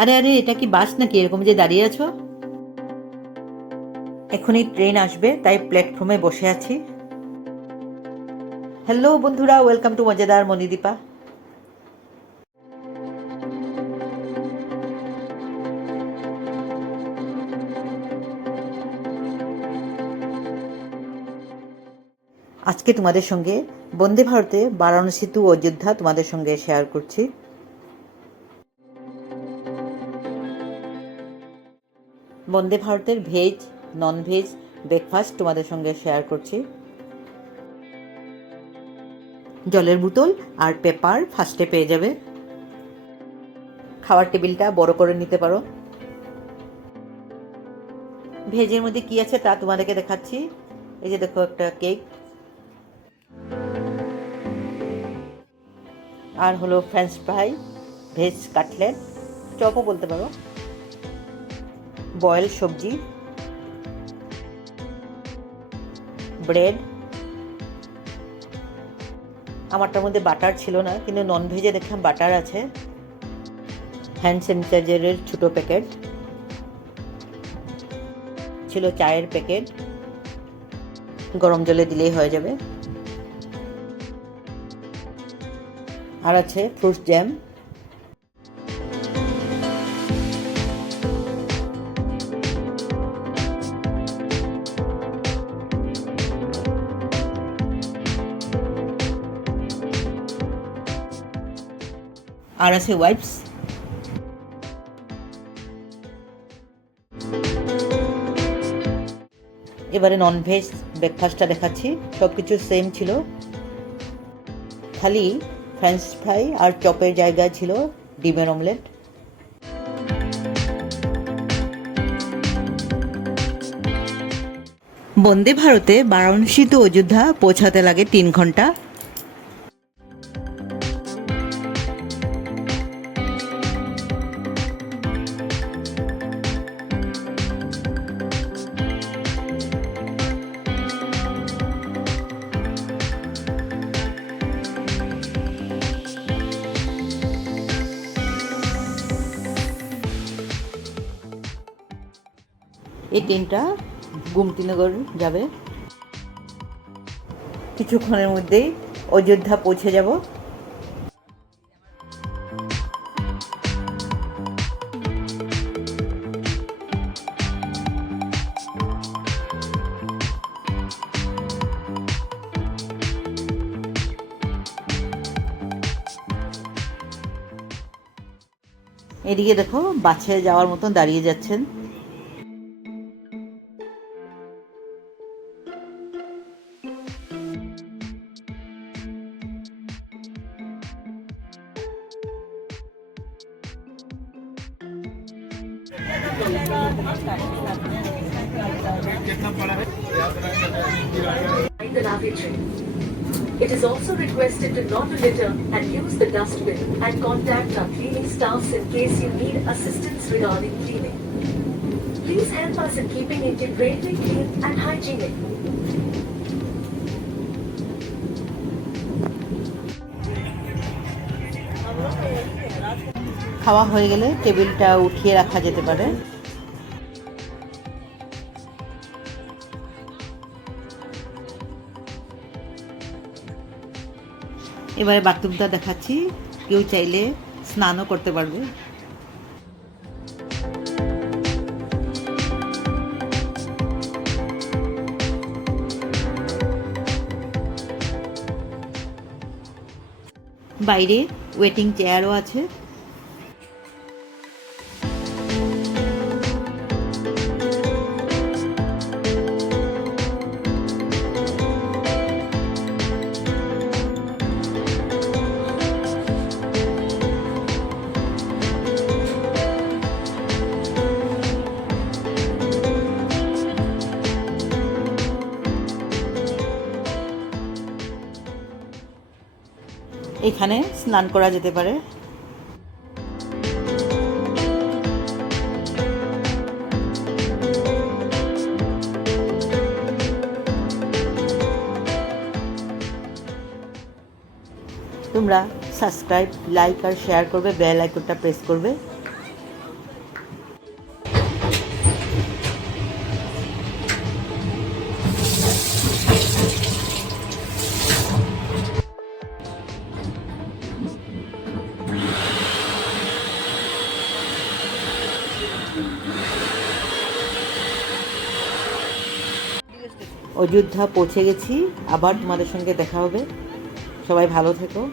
আরে আরে এটা কি বাস নাকি? এরকম যে দাঁড়িয়ে আছো? এখনই ট্রেন আসবে তাই প্ল্যাটফর্মে বসে আছি। হ্যালো বন্ধুরা ওয়েলকাম টু মজাদার মনিদীপা আজকে তোমাদের সঙ্গে বন্দে ভারতে বারাণসী টু অযোধ্যা তোমাদের সঙ্গে শেয়ার করছি। বন্দে ভারতের ভেজ নন ভেজ ব্রেকফাস্ট তোমাদের সঙ্গে শেয়ার করছি। জলের বোতল আর পেপার ফার্স্টে পেয়ে যাবে। খাওয়ার টেবিলটা বড় করে নিতে পারো। ভেজের মধ্যে কি আছে তা তোমাদেরকে দেখাচ্ছি। এই যে দেখো একটা কেক আর হলো ফ্রেঞ্চ ফ্রাই ভেজ কাটলেট চপও বলতে পারো। বয়েল সবজি, ব্রেড, আমারটার মধ্যে বাটার ছিল না, কিন্তু নন ভেজে দেখলাম বাটার আছে হ্যান্ড স্যানিটাইজারের ছোটো প্যাকেট ছিল চায়ের প্যাকেট গরম জলে দিলেই হয়ে যাবে। আর আছে ফ্রুটস জ্যাম আর আছে ওয়াইপস। এবারে নন ভেজ ব্রেকফাস্টটা দেখাচ্ছি। সব কিছু সেম ছিল। খালি ফ্রেঞ্চ ফ্রাই আর চপের জায়গায় ছিল, ডিমের অমলেট বন্দে ভারতে বারাণসী টু অযোধ্যা, পৌঁছাতে লাগে তিন ঘণ্টা। এই ট্রেনটা গুমতিনগর যাবে। কিছুক্ষণের মধ্যেই অযোধ্যা পৌঁছে যাব। এদিকে দেখো, বাসে যাওয়ার মতন দাঁড়িয়ে যাচ্ছেন। The lavatory. It is also requested to not litter and use the dustbin and contact our cleaning staffs in case you need assistance regarding cleaning. Please help us in keeping India greatly clean and hygienic. খাওয়া হয়ে গেলে টেবিলটা উঠিয়ে রাখা যেতে পারে এবারে বাথরুমটা দেখাচ্ছি। কেউ চাইলে স্নানও করতে পারবে। বাইরে ওয়েটিং চেয়ারও আছে। এখানে স্নান করা যেতে পারে। তোমরা সাবস্ক্রাইব লাইক আর শেয়ার করবে বেল আইকনটা প্রেস করবে। অযোধ্যা পৌঁছে গেছি। আবার তোমাদের সঙ্গে দেখা হবে। সবাই ভালো থেকো।